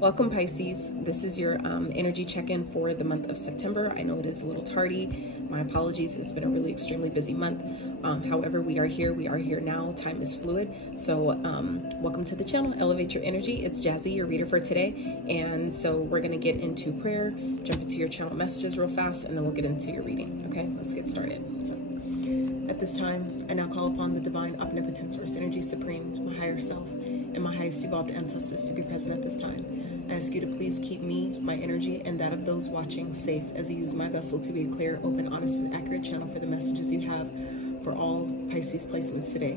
Welcome, Pisces. This is your energy check-in for the month of September. I know it is a little tardy. My apologies. It's been a really extremely busy month. However, we are here. We are here now. Time is fluid. So welcome to the channel, Elevate Your Energy. It's Jazi, your reader for today. And so we're going to get into prayer, jump into your channel messages real fast, and then we'll get into your reading. Okay, let's get started. So at this time, I now call upon the divine omnipotent source energy supreme, my higher self, and my highest evolved ancestors to be present at this time. I ask you to please keep me, my energy, and that of those watching safe as I use my vessel to be a clear, open, honest, and accurate channel for the messages you have for all Pisces placements today.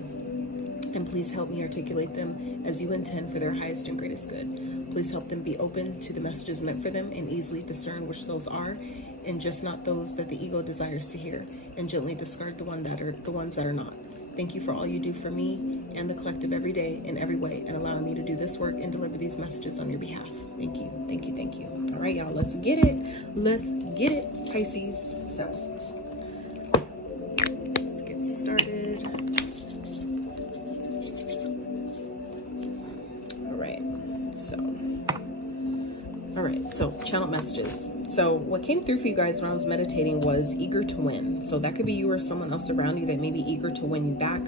And please help me articulate them as you intend for their highest and greatest good. Please help them be open to the messages meant for them and easily discern which those are, and just not those that the ego desires to hear, and gently discard the ones that are not. Thank you for all you do for me and the collective every day in every way, and allowing me to do this work and deliver these messages on your behalf. Thank you, thank you, thank you. All right, y'all, let's get it. Let's get it, Pisces. So, let's get started. All right, so channel messages. So what came through for you guys when I was meditating was eager to win. So that could be you or someone else around you that may be eager to win you back,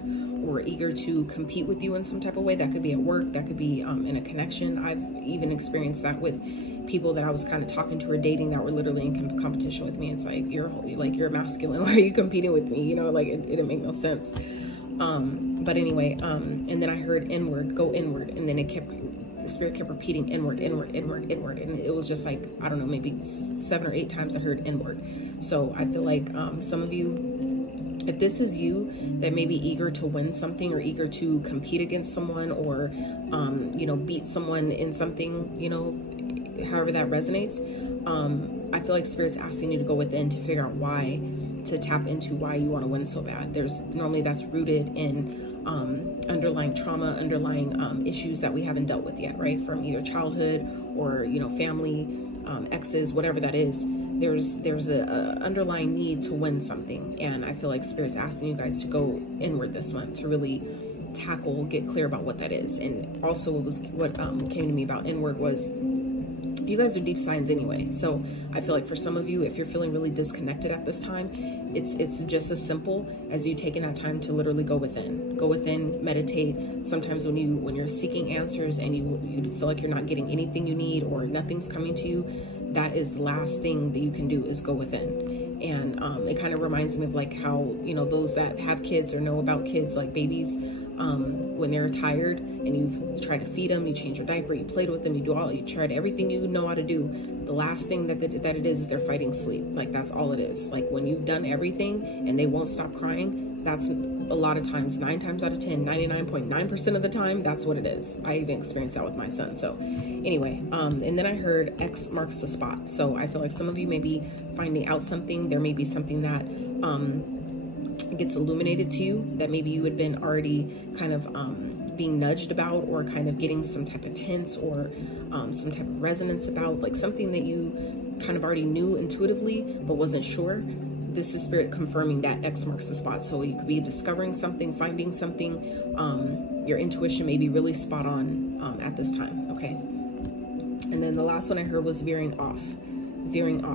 or eager to compete with you in some type of way. That could be at work, that could be in a connection. I've even experienced that with people that I was kind of talking to or dating that were literally in competition with me. It's like, you're masculine, why are you competing with me? You know, like it didn't make no sense. But anyway, and then I heard inward, go inward, and then the spirit kept repeating inward, inward, inward, inward. And it was just like, I don't know, maybe 7 or 8 times I heard inward. So I feel like some of you, if this is you that may be eager to win something or eager to compete against someone, or, you know, beat someone in something, you know, however that resonates, I feel like Spirit's asking you to go within to figure out why, to tap into why you want to win so bad. Normally that's rooted in underlying trauma, underlying issues that we haven't dealt with yet, right? From either childhood or, you know, family, exes, whatever that is. There's a underlying need to win something, and I feel like Spirit's asking you guys to go inward this month to really tackle, get clear about what that is. And also what came to me about inward was, you guys are deep signs anyway. So I feel like for some of you, if you're feeling really disconnected at this time, it's just as simple as you taking that time to literally go within, meditate. Sometimes when you're seeking answers and you feel like you're not getting anything you need or nothing's coming to you, that is the last thing that you can do, is go within. And it kind of reminds me of like how, you know, those that have kids or know about kids, like babies, when they're tired and you try to feed them, you change your diaper, you played with them, you tried everything you know how to do. The last thing that it is they're fighting sleep. Like, that's all it is. Like, when you've done everything and they won't stop crying, that's a lot of times, 9 times out of 10, 99.9% of the time, that's what it is. I even experienced that with my son. So anyway, and then I heard X marks the spot. So I feel like some of you may be finding out something. There may be something that gets illuminated to you that maybe you had been already kind of being nudged about, or kind of getting some type of hints or some type of resonance about, like something that you kind of already knew intuitively but wasn't sure. This is Spirit confirming that X marks the spot. So you could be discovering something, finding something. Your intuition may be really spot on at this time, okay? And then the last one I heard was veering off.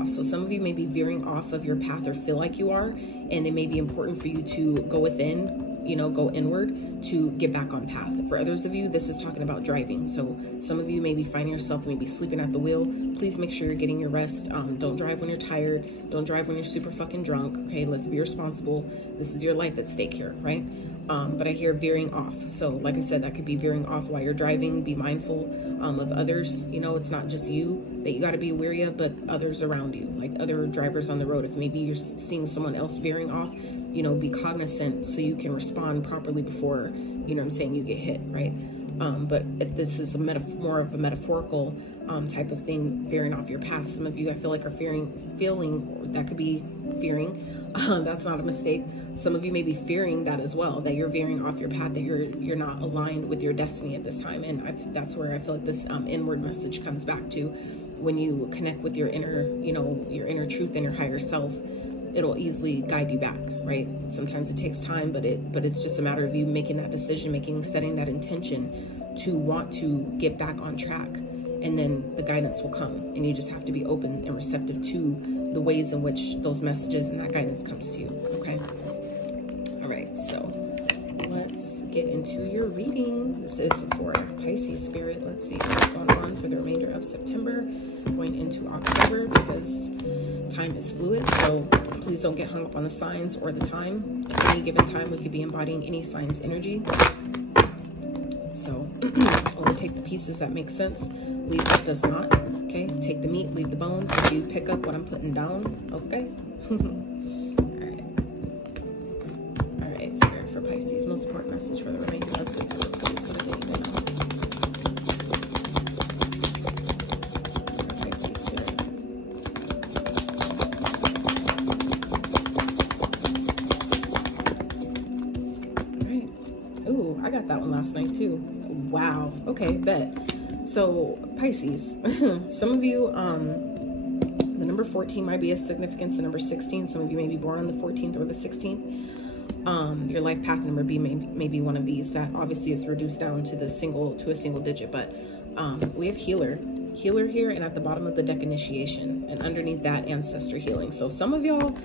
So some of you may be veering off of your path, or feel like you are, and it may be important for you to go within, you know, go inward to get back on path. For others of you, this is talking about driving. So some of you may be finding yourself maybe sleeping at the wheel. Please make sure you're getting your rest. Don't drive when you're tired. Don't drive when you're super fucking drunk. Okay, let's be responsible. This is your life at stake here, right? But I hear veering off. So like I said, that could be veering off while you're driving. Be mindful of others. You know, it's not just you that you got to be wary of, but others around you, like other drivers on the road. If maybe you're seeing someone else veering off, you know, be cognizant so you can respond properly before, you know what I'm saying, you get hit, right? But if this is more of a metaphorical type of thing, veering off your path, some of you I feel like are feeling, that could be fearing. That's not a mistake. Some of you may be fearing that as well, that you're veering off your path, that you're not aligned with your destiny at this time. And that's where I feel like this inward message comes back to. When you connect with your inner, you know, your inner truth and your higher self, it'll easily guide you back, right? Sometimes it takes time, but it's just a matter of you making that decision, setting that intention to want to get back on track and then the guidance will come, and you just have to be open and receptive to the ways in which those messages and that guidance comes to you. Okay. All right, so let's get into your reading. This is for Pisces spirit. Let's see what's going on for the remainder of September, going into October, because time is fluid. So please don't get hung up on the signs or the time. At any given time, we could be embodying any sign's energy. So only take the pieces that make sense, leave what does not. Okay, take the meat, leave the bones. If you pick up what I'm putting down, okay. All right, spirit for Pisces. Most important message for the remainder of September, please, so that they even know. For Pisces spirit. All right. Ooh, I got that one last night too. Wow. Okay, bet. So Pisces, some of you, the number 14 might be of significance. The number 16, some of you may be born on the 14th or the 16th. Your life path number may be one of these that obviously is reduced down to a single digit, but we have healer here, and at the bottom of the deck, initiation, and underneath that, ancestor healing. So some of y'all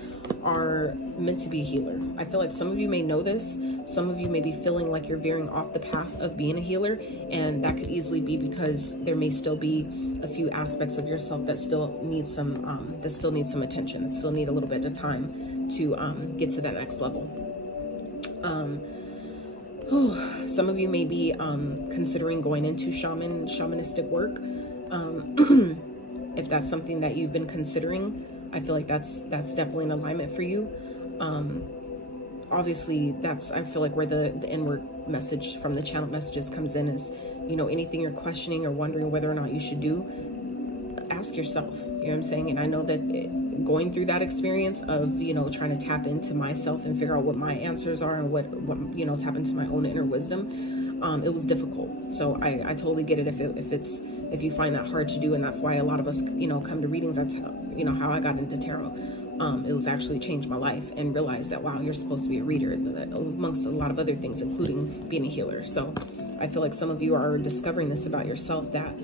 are meant to be a healer. I feel like some of you may know this. Some of you may be feeling like you're veering off the path of being a healer, and that could easily be because there may still be a few aspects of yourself that still need some attention, that still need a little bit of time to get to that next level. Some of you may be considering going into shamanistic work. If that's something that you've been considering, I feel like that's definitely an alignment for you. Obviously, that's, I feel like, where the inward message from the channel messages comes in is, you know, anything you're questioning or wondering whether or not you should do, ask yourself. You know what I'm saying? And I know that going through that experience of, you know, trying to tap into myself and figure out what my answers are and what you know, tap into my own inner wisdom, it was difficult. So I totally get it if you find that hard to do, and that's why a lot of us, you know, come to readings. That's how, you know, how I got into tarot. It was actually changed my life, and realized that, wow, you're supposed to be a reader, amongst a lot of other things, including being a healer. So I feel like some of you are discovering this about yourself, that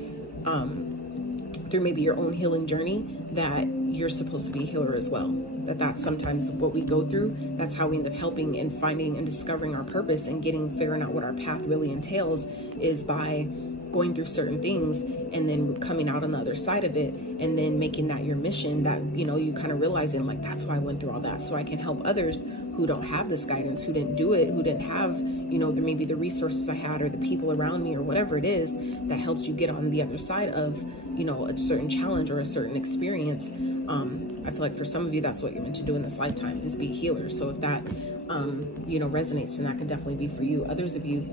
through maybe your own healing journey, that you're supposed to be a healer as well. That's sometimes what we go through. That's how we end up helping and finding and discovering our purpose and figuring out what our path really entails, is by going through certain things and then coming out on the other side of it, and then making that your mission, that, you know, you kind of realizing, like, that's why I went through all that, so I can help others who don't have this guidance, who didn't do it, who didn't have, you know, there may be the resources I had or the people around me or whatever it is that helps you get on the other side of, you know, a certain challenge or a certain experience. I feel like for some of you, that's what you're meant to do in this lifetime, is be a healer. So if that, you know, resonates, then that can definitely be for you. Others of you,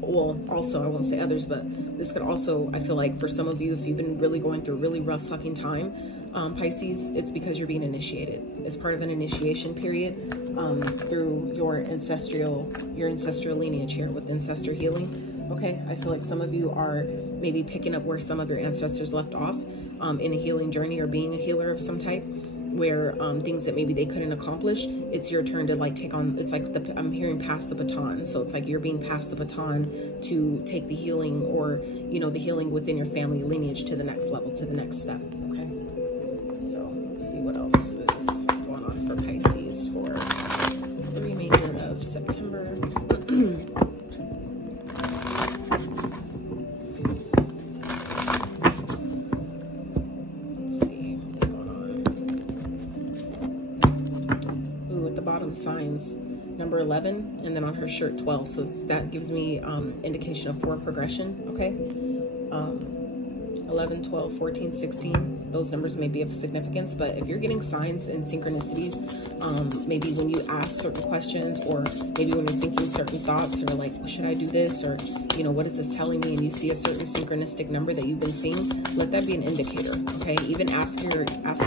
well, also, I won't say others, but this could also, I feel like for some of you, if you've been really going through a really rough fucking time, Pisces, it's because you're being initiated. It's part of an initiation period through your ancestral lineage here with ancestor healing. Okay, I feel like some of you are maybe picking up where some of your ancestors left off in a healing journey, or being a healer of some type, where things that maybe they couldn't accomplish, it's your turn to, like, take on. It's like I'm hearing pass the baton. So it's like you're being passed the baton to take the healing, or, you know, the healing within your family lineage to the next level, to the next step. Okay, so let's see what else is going on for Pisces for the remainder of September. Signs number 11, and then on her shirt 12, so that gives me indication of forward progression. Okay, 11, 12, 14, 16, those numbers may be of significance. But if you're getting signs and synchronicities, maybe when you ask certain questions, or maybe when you're thinking certain thoughts, or like, should I do this, or, you know, what is this telling me, and you see a certain synchronistic number that you've been seeing, let that be an indicator. Okay, even ask your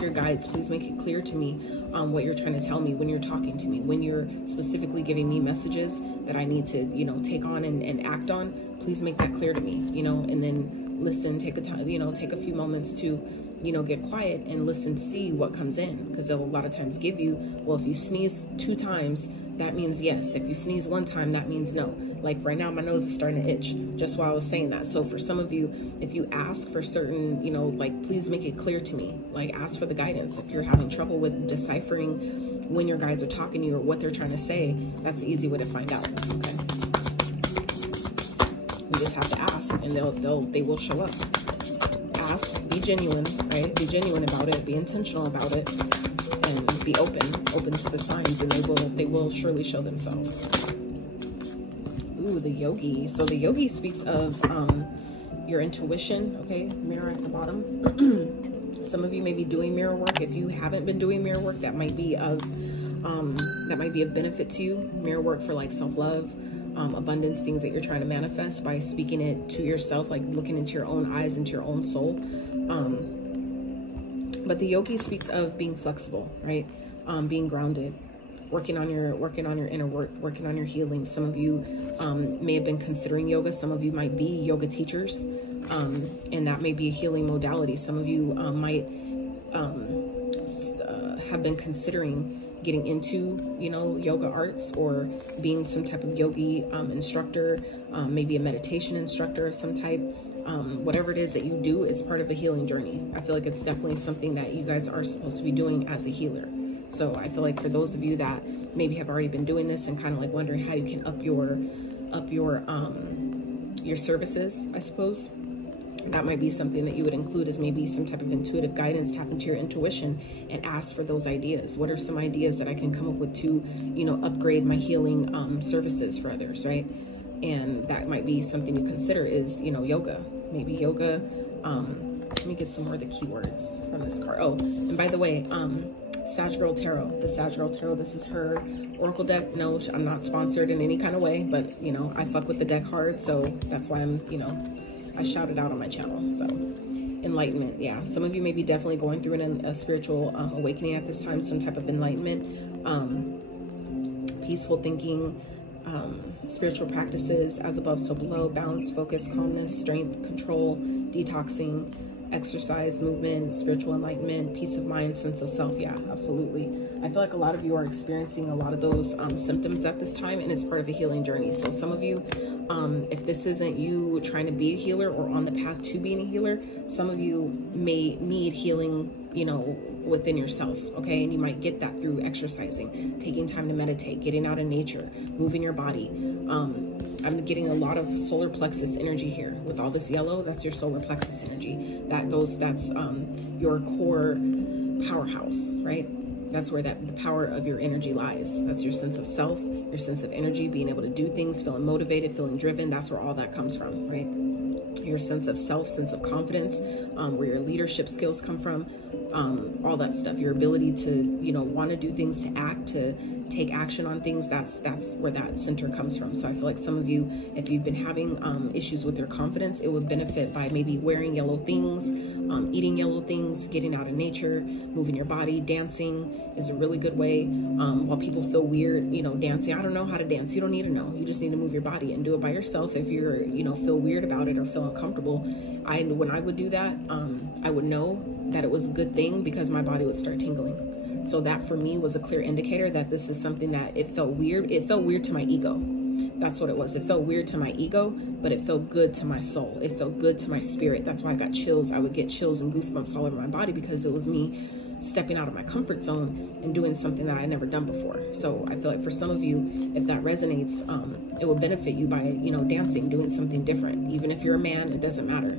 guides, please make it clear to me what you're trying to tell me when you're talking to me, when you're specifically giving me messages that I need to, you know, take on and act on. Please make that clear to me, you know, and then listen, take a time, you know, take a few moments to, you know, get quiet and listen to see what comes in, because they'll a lot of times give you, well, if you sneeze 2 times, that means yes. If you sneeze 1 time, that means no. Like right now, my nose is starting to itch just while I was saying that. So for some of you, if you ask for certain, you know, like, please make it clear to me, like ask for the guidance. If you're having trouble with deciphering when your guides are talking to you or what they're trying to say, that's the easy way to find out, okay? You just have to ask, and they will show up. Ask, be genuine, right? Be genuine about it, be intentional about it, and be open to the signs, and they will surely show themselves. Ooh, the yogi. So the yogi speaks of your intuition, okay? Mirror at the bottom. Some of you may be doing mirror work. If you haven't been doing mirror work, that might be of benefit to you. Mirror work for like self-love, abundance, things that you're trying to manifest by speaking it to yourself, like looking into your own eyes, into your own soul. But the yogi speaks of being flexible, right? Being grounded, working on your inner work, working on your healing. Some of you may have been considering yoga. Some of you might be yoga teachers, and that may be a healing modality. Some of you might have been considering getting into, you know, yoga arts, or being some type of yogi instructor, maybe a meditation instructor of some type. Whatever it is that you do is part of a healing journey. I feel like it's definitely something that you guys are supposed to be doing as a healer. So I feel like for those of you that maybe have already been doing this and kind of like wondering how you can up your services, I suppose, that might be something that you would include as maybe some type of intuitive guidance. Tap into your intuition and ask for those ideas. What are some ideas that I can come up with to, you know, upgrade my healing services for others, right? And that might be something you consider is, you know, yoga. Maybe yoga. Let me get some more of the keywords from this card. Oh, and by the way, Sag Girl Tarot, the Sag Girl Tarot, this is her oracle deck. No, I'm not sponsored in any kind of way, but, you know, I fuck with the deck hard, so that's why I'm, you know, I shout it out on my channel. So enlightenment, yeah, some of you may be definitely going through a spiritual awakening at this time, some type of enlightenment, peaceful thinking, spiritual practices, as above so below, balance, focus, calmness, strength, control, detoxing, exercise, movement, spiritual enlightenment, peace of mind, sense of self. Yeah, absolutely. I feel like a lot of you are experiencing a lot of those symptoms at this time, and it's part of a healing journey. So some of you, if this isn't you trying to be a healer or on the path to being a healer, some of you may need healing, you know, within yourself, okay? And you might get that through exercising, taking time to meditate, getting out in nature, moving your body. I'm getting a lot of solar plexus energy here with all this yellow. That's your solar plexus energy. That's your core powerhouse, right? That's where the power of your energy lies. That's your sense of self, your sense of energy, being able to do things, feeling motivated, feeling driven. That's where all that comes from, right? Your sense of self, sense of confidence, where your leadership skills come from, all that stuff, your ability to, you know, want to do things, to act, to take action on things. That's where that center comes from. So I feel like some of you, if you've been having issues with your confidence, it would benefit by maybe wearing yellow things, eating yellow things, getting out in nature, moving your body. Dancing is a really good way. While people feel weird, you know, dancing, I don't know how to dance. You don't need to know. You just need to move your body and do it by yourself. If you're, you know, feel weird about it or feel uncomfortable, when I would do that, I would know that it was a good thing because my body would start tingling. So that for me was a clear indicator that this is something that it felt weird. It felt weird to my ego. That's what it was. It felt weird to my ego, but it felt good to my soul. It felt good to my spirit. That's why I got chills. I would get chills and goosebumps all over my body because it was me stepping out of my comfort zone and doing something that I had never done before. So I feel like for some of you, if that resonates, it will benefit you by, you know, dancing, doing something different. Even if you're a man, it doesn't matter.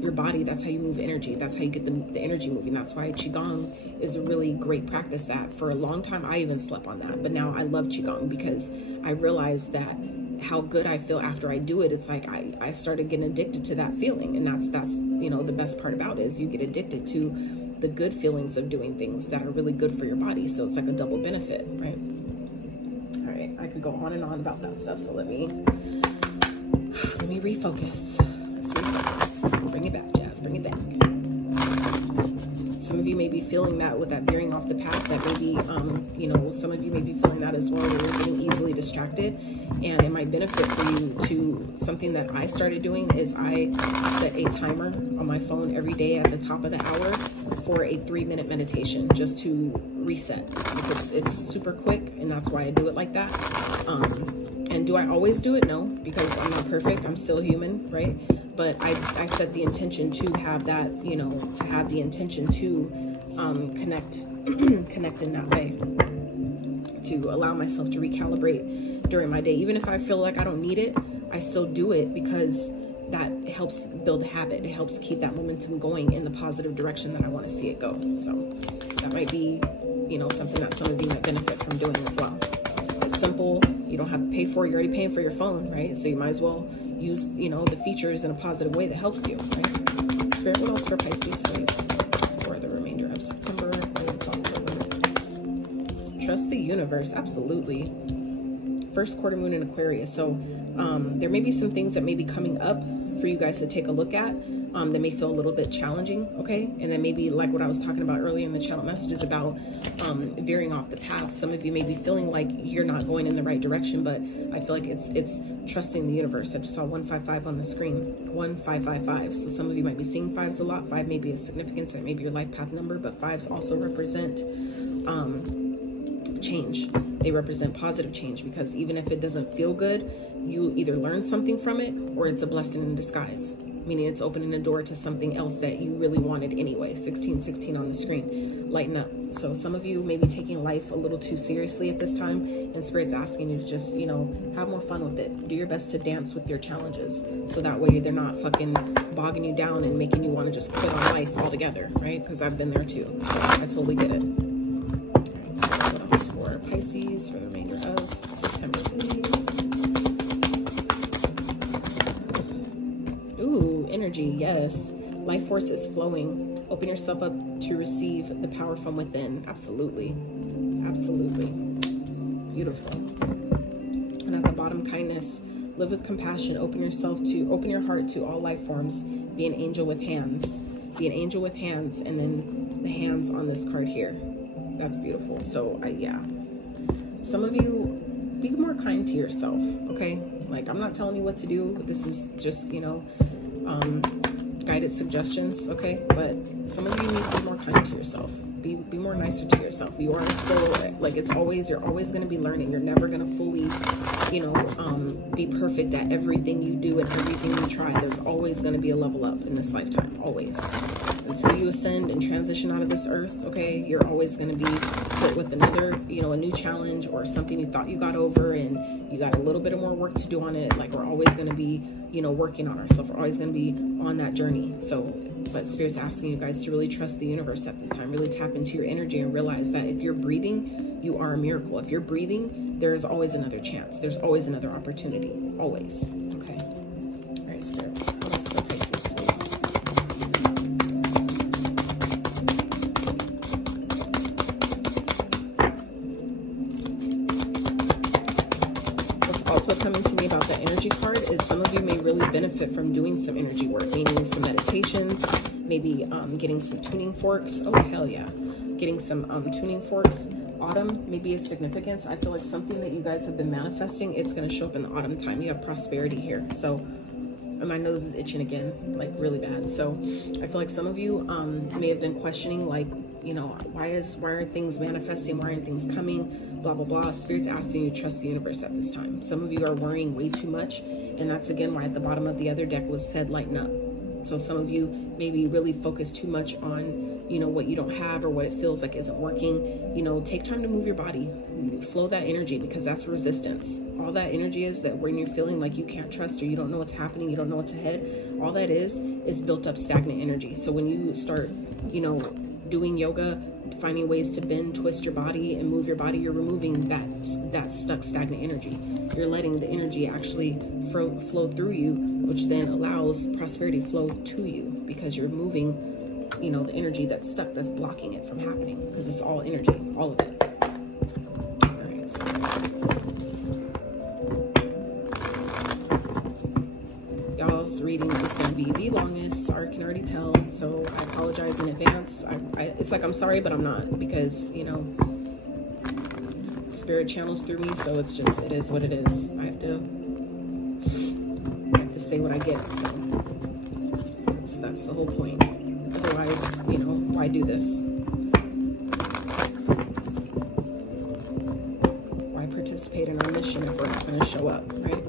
Your body, that's how you move energy. That's how you get the energy moving. That's why Qigong is a really great practice. That for a long time, I even slept on that. But now I love Qigong because I realized that how good I feel after I do it. It's like I started getting addicted to that feeling. And that's you know, the best part about it is you get addicted to the good feelings of doing things that are really good for your body. So it's like a double benefit, right? All right, I could go on and on about that stuff. So let me refocus. Let's refocus. Bring it back, Jazz, bring it back. Some of you may be feeling that with that veering off the path, that maybe, you know, some of you may be feeling that as well, where you're getting easily distracted. And it might benefit for you to, something that I started doing is I set a timer on my phone every day at the top of the hour for a 3-minute meditation just to reset. It's super quick, and that's why I do it like that. And And do I always do it? No, because I'm not perfect. I'm still human, right? But I set the intention to have that, you know, to have the intention to connect in that way, to allow myself to recalibrate during my day. Even if I feel like I don't need it, I still do it because that helps build a habit. It helps keep that momentum going in the positive direction that I want to see it go. So that might be, you know, something that some of you might benefit from doing as well. It's simple. You don't have to pay for it. You're already paying for your phone, right? So you might as well use, you know, the features in a positive way that helps you, right? Spirit, what else for Pisces, please, for the remainder of September and October? Trust the universe. Absolutely. First quarter moon in Aquarius. So there may be some things that may be coming up for you guys to take a look at that may feel a little bit challenging, okay? And then maybe like what I was talking about earlier in the channel messages about veering off the path. Some of you may be feeling like you're not going in the right direction, but I feel like it's trusting the universe. I just saw 155 on the screen, 1555. So some of you might be seeing fives a lot. 5 may be a significance, that may be your life path number, but 5s also represent change. They represent positive change, because even if it doesn't feel good, you either learn something from it or it's a blessing in disguise, meaning it's opening a door to something else that you really wanted anyway. 1616 on the screen. Lighten up. So some of you may be taking life a little too seriously at this time, and Spirit's asking you to just, you know, have more fun with it. Do your best to dance with your challenges, so that way they're not fucking bogging you down and making you want to just quit on life altogether, right? Because I've been there too. So I totally get it. Pisces for the remainder of September, please. Ooh, energy, yes. Life force is flowing. Open yourself up to receive the power from within. Absolutely. Absolutely. Beautiful. And at the bottom, kindness. Live with compassion. Open your heart to all life forms. Be an angel with hands. Be an angel with hands, and then the hands on this card here. That's beautiful. So yeah. Some of you, be more kind to yourself, okay? Like, I'm not telling you what to do. This is just, you know, guided suggestions, okay? But some of you need to be more kind to yourself. Be more nicer to yourself. You are still, like, you're always going to be learning. You're never going to fully, you know, be perfect at everything you do and everything you try. There's always going to be a level up in this lifetime, always. Until you ascend and transition out of this earth, okay, you're always going to be put with another, you know, a new challenge or something you thought you got over and you got a little bit of more work to do on it. Like, we're always going to be, you know, working on ourselves. We're always going to be on that journey. So, but Spirit's asking you guys to really trust the universe at this time. Really tap into your energy and realize that if you're breathing, you are a miracle. If you're breathing, there is always another chance. There's always another opportunity. Always. Okay. All right, Spirit. What else for Pisces, please? What's also coming to me about the energy card is some of you may really benefit from doing some energy work, meaning some meditations, maybe getting some tuning forks. Oh, hell yeah. Getting some tuning forks. Autumn may be a significance. I feel like something that you guys have been manifesting, it's going to show up in the autumn time. You have prosperity here. So, and my nose is itching again, like really bad. So I feel like some of you may have been questioning, like, you know, why are things manifesting? Why aren't things coming? Blah, blah, blah. Spirit's asking you to trust the universe at this time. Some of you are worrying way too much. And that's, again, why at the bottom of the other deck was said, lighten up. So some of you maybe really focus too much on, you know, what you don't have or what it feels like isn't working. You know, take time to move your body. Flow that energy, because that's resistance. All that energy is that when you're feeling like you can't trust or you don't know what's happening, you don't know what's ahead, all that is built up stagnant energy. So when you start, you know, doing yoga, finding ways to bend, twist your body and move your body, you're removing that stuck stagnant energy. You're letting the energy actually flow through you, which then allows prosperity flow to you, because you're moving, you know, the energy that's stuck, that's blocking it from happening, because it's all energy, all of it. All right, so y'all's reading is going to be the longest. Sorry, I can already tell, so I apologize in advance. It's like I'm sorry, but I'm not, because, you know, Spirit channels through me, so it's just, it is what it is. I have to say what I get, so that's the whole point. Otherwise, you know, why do this? Why participate in our mission if we're not going going to show up, right?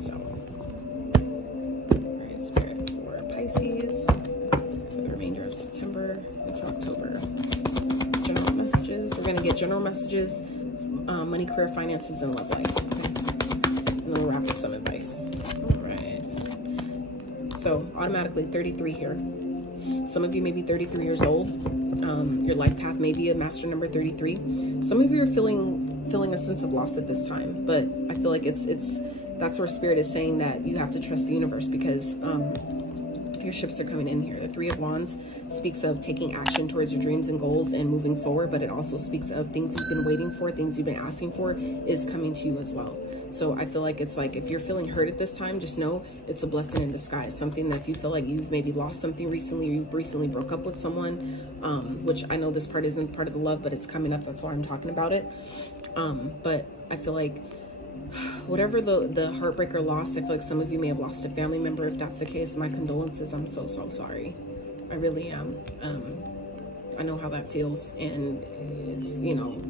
So, all right, Spirit, for Pisces, for the remainder of September into October. General messages. We're going to get general messages, money, career, finances, and love life. Okay? And then we'll wrap with some advice. All right. So, automatically 33 here. Some of you may be 33 years old. Your life path may be a master number 33. Some of you are feeling a sense of loss at this time, but I feel like that's where Spirit is saying that you have to trust the universe, because your ships are coming in here. The Three of Wands speaks of taking action towards your dreams and goals and moving forward, but it also speaks of things you've been waiting for, things you've been asking for is coming to you as well. So I feel like it's like, if you're feeling hurt at this time, just know it's a blessing in disguise. Something that if you feel like you've maybe lost something recently, or you recently broke up with someone, which I know this part isn't part of the love, but it's coming up. That's why I'm talking about it. But I feel like whatever the heartbreak or loss, I feel like some of you may have lost a family member. If that's the case, my condolences. I'm so sorry. I really am. I know how that feels, and it's, you know,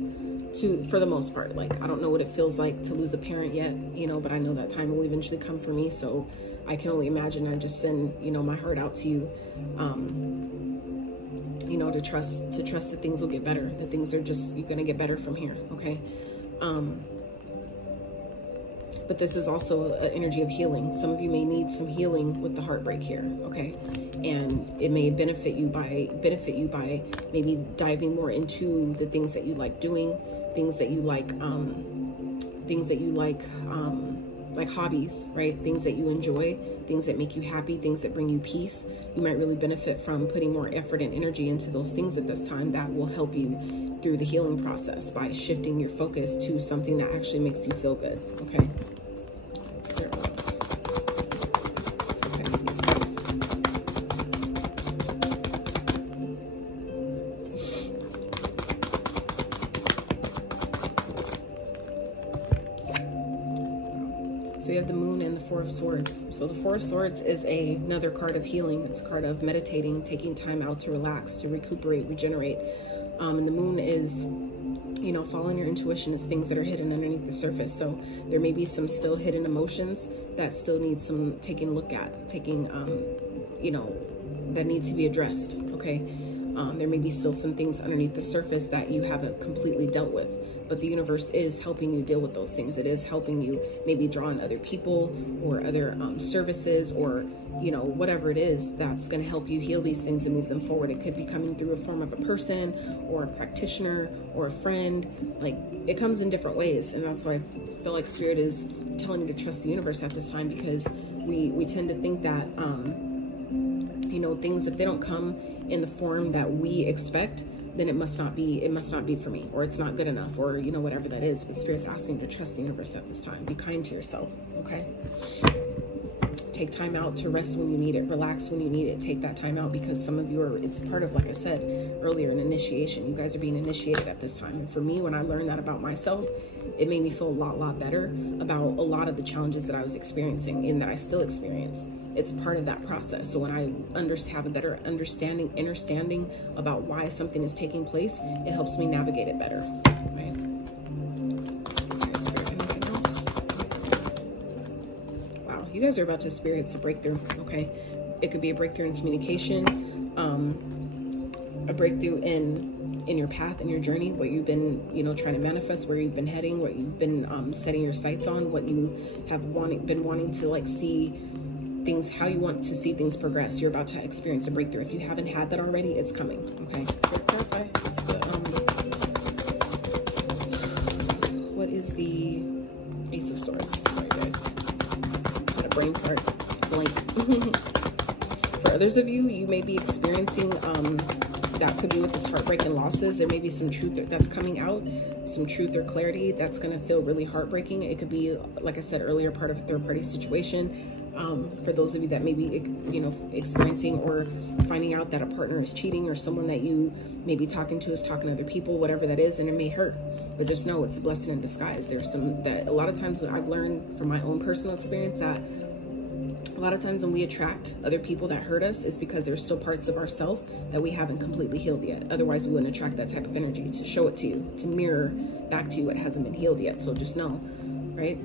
for the most part, like, I don't know what it feels like to lose a parent yet, you know, but I know that time will eventually come for me. So I can only imagine. I just send, you know, my heart out to you, you know, to trust that things will get better, that things are just, you're going to get better from here. Okay. But this is also an energy of healing. Some of you may need some healing with the heartbreak here, okay? And it may benefit you by maybe diving more into the things that you like doing, things that you like hobbies, right? Things that you enjoy, things that make you happy, things that bring you peace. You might really benefit from putting more effort and energy into those things at this time. That will help you through the healing process by shifting your focus to something that actually makes you feel good, okay? So you have the Moon and the Four of Swords. So the Four of Swords is another card of healing. It's a card of meditating, taking time out to relax, to recuperate, regenerate. And the Moon is, you know, following your intuition, is things that are hidden underneath the surface. So there may be some still hidden emotions that still need some taking a look at, you know, that need to be addressed, okay? There may be still some things underneath the surface that you haven't completely dealt with, but the universe is helping you deal with those things. It is helping you maybe draw on other people or other services, or, you know, whatever it is that's going to help you heal these things and move them forward. It could be coming through a form of a person or a practitioner or a friend. Like, it comes in different ways, and that's why I feel like Spirit is telling you to trust the universe at this time, because we tend to think that you know, things, if they don't come in the form that we expect, then it must not be for me, or it's not good enough, or, you know, whatever that is. But Spirit's asking you to trust the universe at this time. Be kind to yourself, okay? Take time out to rest when you need it, relax when you need it. Take that time out, because some of you are, it's part of, like I said earlier, an initiation. You guys are being initiated at this time. And for me, when I learned that about myself, it made me feel a lot better about a lot of the challenges that I was experiencing and that I still experience. It's part of that process. So when I have a better understanding about why something is taking place, it helps me navigate it better, right? Okay, Spirit, anything else? Wow, you guys are about to experience a breakthrough, okay? It could be a breakthrough in communication, a breakthrough in your path, in your journey, what you've been, you know, trying to manifest, where you've been heading, what you've been setting your sights on, what you have been wanting to, like, see things, how you want to see things progress. You're about to experience a breakthrough. If you haven't had that already, it's coming, okay? Spirit, clarify. What is the Ace of Swords? Sorry, guys. Got a brain fart. Blank. For others of you, you may be experiencing, that could be with this heartbreak and losses. There may be some truth that's coming out, some truth or clarity that's going to feel really heartbreaking. It could be, like I said earlier, part of a third-party situation. For those of you that may be, you know, experiencing or finding out that a partner is cheating, or someone that you may be talking to is talking to other people, whatever that is, and it may hurt, but just know it's a blessing in disguise. There's some that a lot of times I've learned from my own personal experience that a lot of times when we attract other people that hurt us, is because there's still parts of ourselves that we haven't completely healed yet. Otherwise, we wouldn't attract that type of energy to show it to you, to mirror back to you what hasn't been healed yet. So just know, right?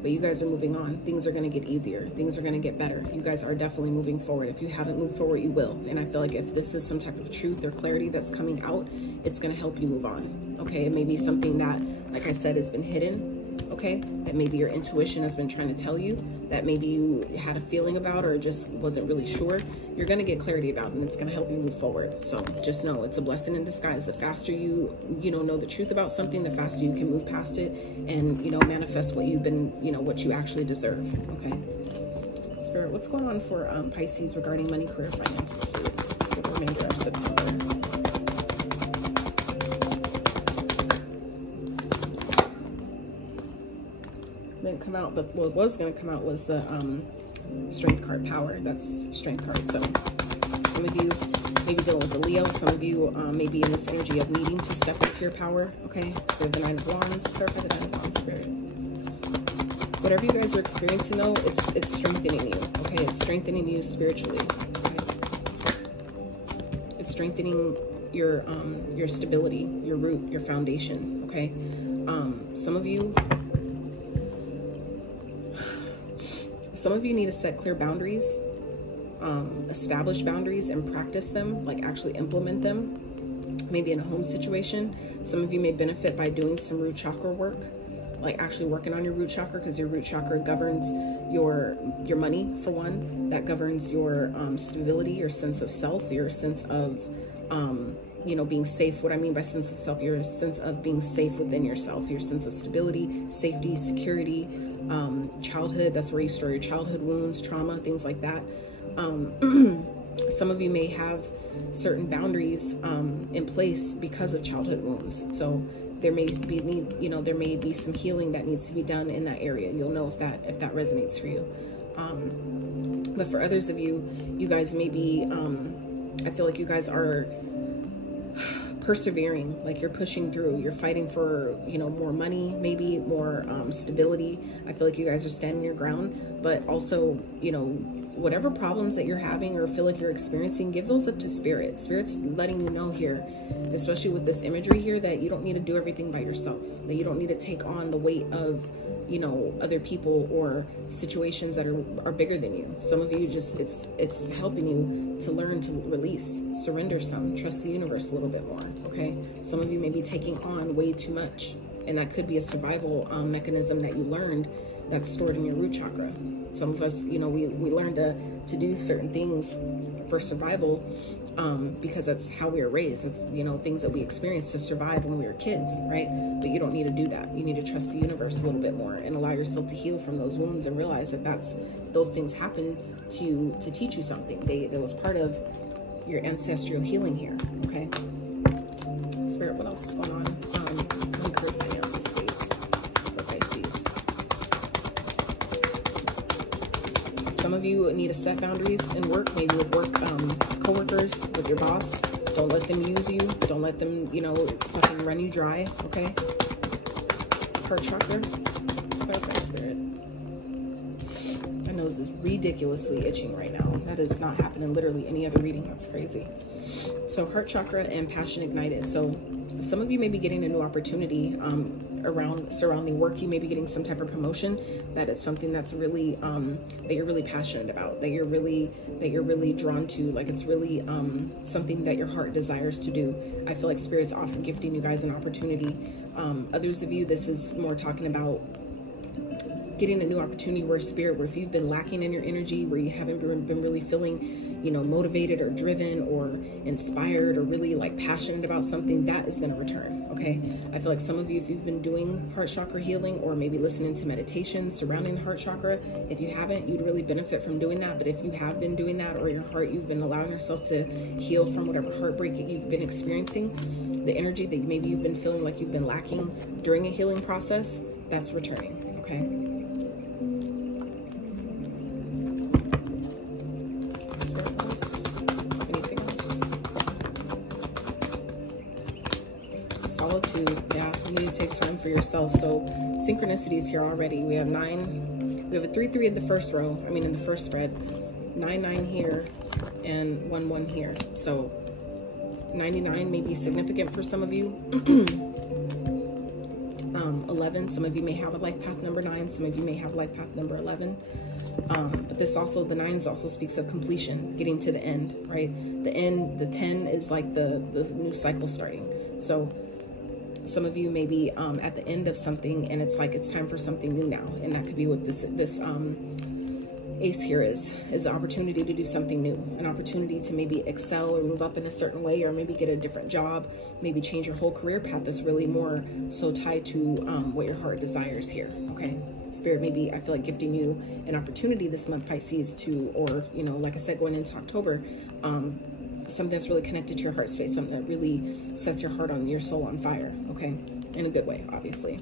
but you guys are moving on. Things are going to get easier. Things are going to get better. You guys are definitely moving forward. If you haven't moved forward, you will. And I feel like if this is some type of truth or clarity that's coming out, it's going to help you move on. Okay, it may be something that, like I said, has been hidden. Okay, that maybe your intuition has been trying to tell you, that maybe you had a feeling about or just wasn't really sure. You're going to get clarity about it, and it's going to help you move forward. So just know it's a blessing in disguise. The faster you know the truth about something, the faster you can move past it and, you know, manifest what you've been, you know, what you actually deserve. Okay, Spirit, what's going on for Pisces regarding money, career, finances, please, for the remainder of September? Didn't come out, but what was going to come out was the strength card, power. That's strength card. So some of you may be dealing with a Leo. Some of you may be in this energy of needing to step into your power. Okay, so the 9 of Wands, clarify the 9 of Wands, Spirit. Whatever you guys are experiencing, though, it's strengthening you. Okay, it's strengthening you spiritually. Okay? It's strengthening your stability, your root, your foundation. Okay, some of you need to set clear boundaries, establish boundaries and practice them, like actually implement them, maybe in a home situation. Some of you may benefit by doing some root chakra work, like actually working on your root chakra, because your root chakra governs your money, for one. That governs your stability, your sense of self, your sense of, you know, being safe. What I mean by sense of self, your sense of being safe within yourself, your sense of stability, safety, security, childhood. That's where you store your childhood wounds, trauma, things like that. Some of you may have certain boundaries in place because of childhood wounds. So there may be there may be some healing that needs to be done in that area. You'll know if that resonates for you. But for others of you, you guys may be, I feel like you guys are persevering, like you're pushing through, you're fighting for, you know, more money, maybe more stability. I feel like you guys are standing your ground, but also, you know, whatever problems that you're having or feel like you're experiencing, give those up to Spirit. Spirit's letting you know here, especially with this imagery here, that you don't need to do everything by yourself, that you don't need to take on the weight of, you know, other people or situations that are bigger than you. Some of you just, it's helping you to learn to release, surrender some, trust the universe a little bit more. Okay, some of you may be taking on way too much, and that could be a survival mechanism that you learned that's stored in your root chakra. Some of us, you know, we learn to do certain things for survival because that's how we were raised. It's, you know, things that we experienced to survive when we were kids, right? But you don't need to do that. You need to trust the universe a little bit more and allow yourself to heal from those wounds and realize that those things happen to teach you something. That was part of your ancestral healing here. Okay, Spirit, what else is going on? Money, career, finances, please, for Pisces. Some of you need to set boundaries in work, maybe with work, co-workers, with your boss. Don't let them use you. Don't let them, you know, fucking run you dry, okay? Heart chakra, clarify, Spirit. My nose is ridiculously itching right now. That is not happening literally any other reading. That's crazy. So heart chakra and passion ignited. So some of you may be getting a new opportunity around surrounding work. You may be getting some type of promotion, that it's something that's really that you're really passionate about, that you're really drawn to, like it's really something that your heart desires to do. I feel like Spirit's often gifting you guys an opportunity. Others of you, this is more talking about getting a new opportunity where Spirit, where if you've been lacking in your energy, where you haven't been really feeling, you know, motivated or driven or inspired or really like passionate about something, that is going to return. Okay, I feel like some of you, if you've been doing heart chakra healing or maybe listening to meditations surrounding the heart chakra, if you haven't, you'd really benefit from doing that. But if you have been doing that, or your heart, you've been allowing yourself to heal from whatever heartbreak that you've been experiencing, the energy that maybe you've been feeling like you've been lacking during a healing process, that's returning. Okay. Solitude, yeah, you need to take time for yourself. So synchronicities here already. We have 9, we have a 3-3 in the first row, I mean in the first spread, 9-9 here, and 1-1 here. So 99 may be significant for some of you. 11. Some of you may have a life path number 9. Some of you may have life path number 11. But this also, the 9s also speaks of completion, getting to the end, right? The end, the 10 is like the new cycle starting. So some of you may be at the end of something, and it's like it's time for something new now. And that could be what this ace here is an opportunity to do something new, an opportunity to maybe excel or move up in a certain way, or maybe get a different job, maybe change your whole career path. That's really more so tied to what your heart desires here, okay? Spirit maybe, I feel like, gifting you an opportunity this month, Pisces, to, or, you know, like I said, going into October, something that's really connected to your heart space, something that really sets your heart on, your soul on fire, okay? In a good way, obviously.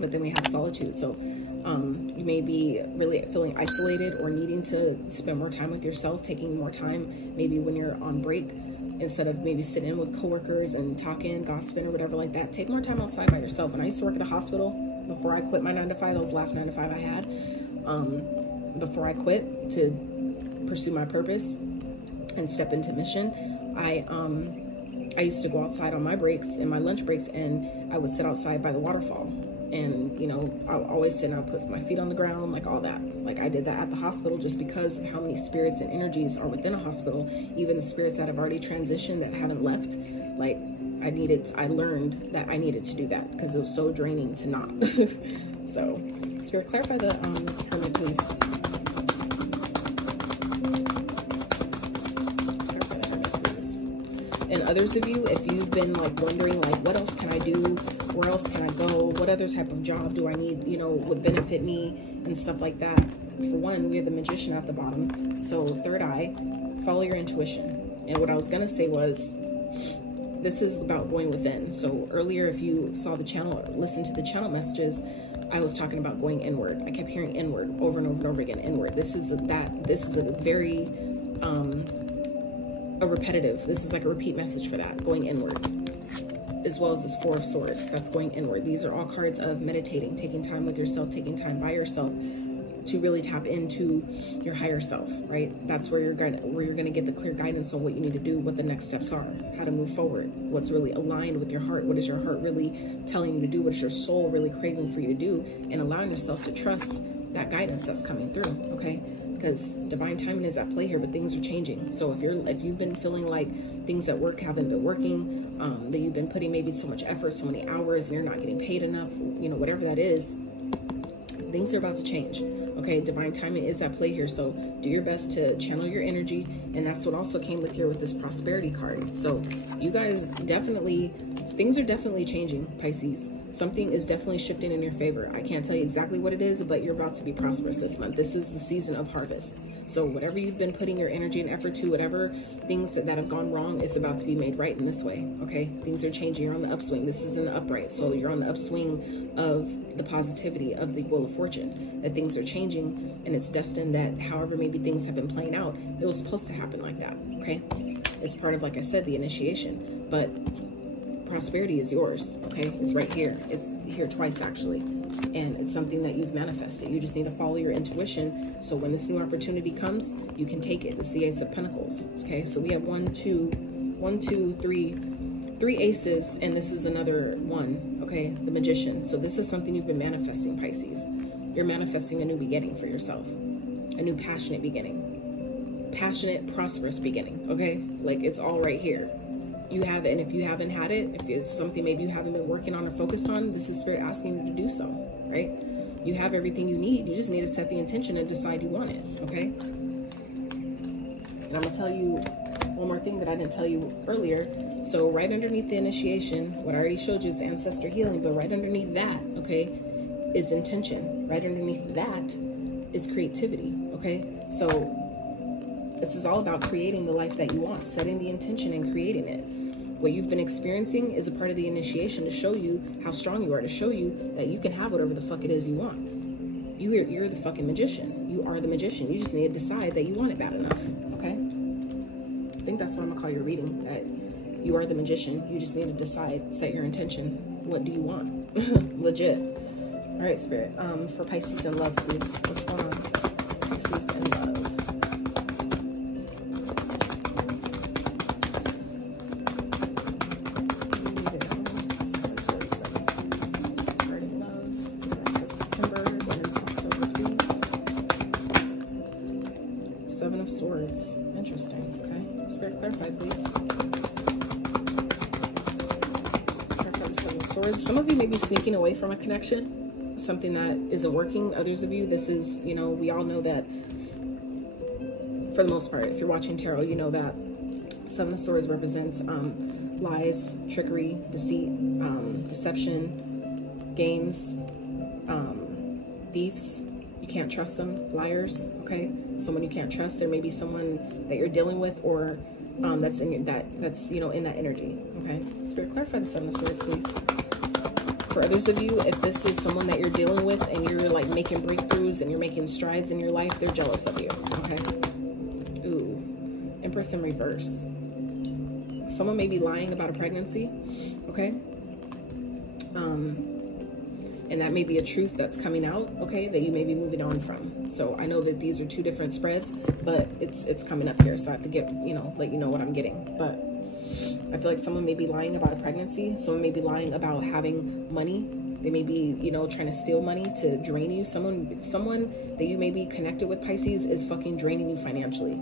But then we have solitude. So you may be really feeling isolated or needing to spend more time with yourself, taking more time maybe when you're on break, instead of maybe sitting in with coworkers and talking, gossiping, or whatever like that. Take more time outside by yourself. When I used to work at a hospital, before I quit my 9 to 5, that was the last 9 to 5 I had, before I quit to pursue my purpose and step into mission, I used to go outside on my breaks and my lunch breaks, and I would sit outside by the waterfall. And, you know, I would always sit and I would put my feet on the ground, like all that. Like I did that at the hospital just because of how many spirits and energies are within a hospital. Even the spirits that have already transitioned, that haven't left, like I learned that I needed to do that because it was so draining to not. So, Spirit, clarify the Hermit, please. Clarify the Hermit, please. And others of you, if you've been like wondering, like, what else can I do? Where else can I go? What other type of job do I need, you know, would benefit me and stuff like that? For one, we have the Magician at the bottom. So third eye, follow your intuition. And what I was going to say was, this is about going within. So earlier, if you saw the channel or listened to the channel messages, I was talking about going inward. I kept hearing inward over and over and over again, inward. This is a very, a repetitive, this is like a repeat message for that, going inward. As well as this 4 of Swords, that's going inward. These are all cards of meditating, taking time with yourself, taking time by yourself to really tap into your higher self, right? That's where you're gonna get the clear guidance on what you need to do, what the next steps are, how to move forward, what's really aligned with your heart, what is your heart really telling you to do, what is your soul really craving for you to do, and allowing yourself to trust that guidance that's coming through, okay? Because divine timing is at play here, but things are changing. So if you've been feeling like things at work haven't been working, that you've been putting maybe so much effort, so many hours, and you're not getting paid enough, you know, whatever that is, things are about to change. Okay, divine timing is at play here. So do your best to channel your energy. And that's what also came with here with this prosperity card. So you guys definitely, things are definitely changing, Pisces. Something is definitely shifting in your favor. I can't tell you exactly what it is, but you're about to be prosperous this month. This is the season of harvest. So whatever you've been putting your energy and effort to, whatever things that have gone wrong, is about to be made right in this way, okay? Things are changing. You're on the upswing. This is an upright. So you're on the upswing of the positivity of the Wheel of Fortune, that things are changing, and it's destined that however maybe things have been playing out, it was supposed to happen like that, okay? It's part of, like I said, the initiation, but prosperity is yours, okay? It's right here. It's here twice, actually. And it's something that you've manifested. You just need to follow your intuition. So when this new opportunity comes, you can take it. It's the Ace of Pentacles, okay? So we have three aces, and this is another one, okay? The Magician. So this is something you've been manifesting, Pisces. You're manifesting a new beginning for yourself, a new passionate beginning, passionate, prosperous beginning, okay? Like, it's all right here. You have it, and if you haven't had it, if it's something maybe you haven't been working on or focused on, this is Spirit asking you to do so, right? You have everything you need. You just need to set the intention and decide you want it, okay? And I'm gonna tell you one more thing that I didn't tell you earlier. So right underneath the initiation, what I already showed you is ancestor healing, but right underneath that, okay, is intention. Right underneath that is creativity, okay? So this is all about creating the life that you want, setting the intention and creating it. What you've been experiencing is a part of the initiation to show you how strong you are, to show you that you can have whatever the fuck it is you want. You're the fucking magician. You are the magician. You just need to decide that you want it bad enough, okay? I think that's what I'm gonna call your reading, that you are the magician. You just need to decide, set your intention. What do you want? Legit. All right, Spirit. For Pisces and love, please. What's going on? Pisces and love. Seven of Swords. Some of you may be sneaking away from a connection, something that isn't working. Others of you, this is, you know, we all know that for the most part, if you're watching tarot, you know that Seven of Swords represents lies, trickery, deceit, deception, games, thieves. You can't trust them. Liars. Okay, someone you can't trust. There may be someone that you're dealing with, or that's in your, that's you know, in that energy. Okay, Spirit, clarify the Seven of Swords, please. For others of you, if this is someone that you're dealing with and you're like making breakthroughs and you're making strides in your life, they're jealous of you. Okay. Ooh, Empress in reverse. Someone may be lying about a pregnancy. Okay. And that may be a truth that's coming out, okay, that you may be moving on from. So I know that these are two different spreads, but it's coming up here. So I have to get, you know, let you know what I'm getting. But I feel like someone may be lying about a pregnancy. Someone may be lying about having money. They may be, you know, trying to steal money to drain you. Someone that you may be connected with, Pisces, is fucking draining you financially.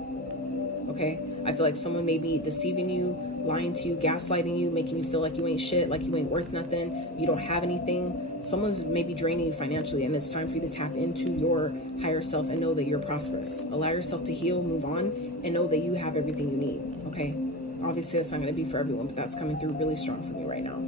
Okay? I feel like someone may be deceiving you, lying to you, gaslighting you, making you feel like you ain't shit, like you ain't worth nothing, you don't have anything. Someone's maybe draining you financially, and it's time for you to tap into your higher self and know that you're prosperous. Allow yourself to heal, move on, and know that you have everything you need, okay? Obviously, that's not going to be for everyone, but that's coming through really strong for me right now.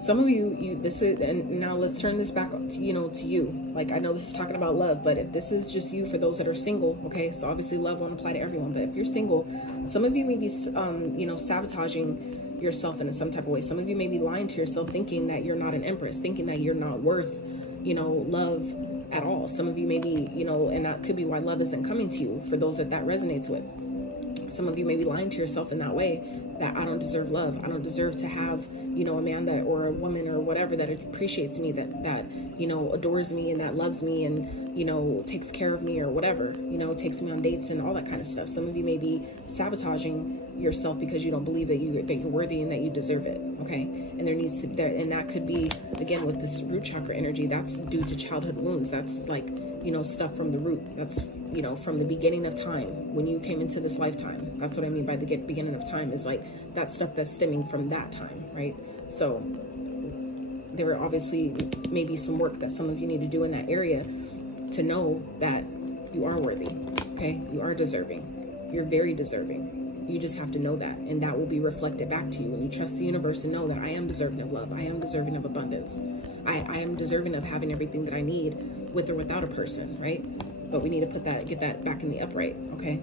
Some of you, this is, and now let's turn this back to, you know, to you. Like, I know this is talking about love, but if this is just you, for those that are single, okay, so obviously love won't apply to everyone, but if you're single, some of you may be, you know, sabotaging yourself in some type of way. Some of you may be lying to yourself, thinking that you're not an empress, thinking that you're not worth, you know, love at all. Some of you may be, you know, and that could be why love isn't coming to you, for those that resonates with. Some of you may be lying to yourself in that way, that I don't deserve love. I don't deserve to have, you know, a man that, or a woman or whatever, that appreciates me, that, you know, adores me and that loves me and, you know, takes care of me or whatever, you know, takes me on dates and all that kind of stuff. Some of you may be sabotaging yourself because you don't believe that you're worthy and that you deserve it. Okay. And there needs to, and that could be, again, with this root chakra energy, that's due to childhood wounds. That's like, you know, stuff from the root. That's, you know, from the beginning of time, when you came into this lifetime. That's what I mean by the beginning of time, is like that stuff that's stemming from that time, right? So there are obviously maybe some work that some of you need to do in that area to know that you are worthy, okay? You are deserving. You're very deserving. You just have to know that, and that will be reflected back to you when you trust the universe and know that I am deserving of love. I am deserving of abundance. I am deserving of having everything that I need, with or without a person, right? But we need to put that, get that back in the upright, okay?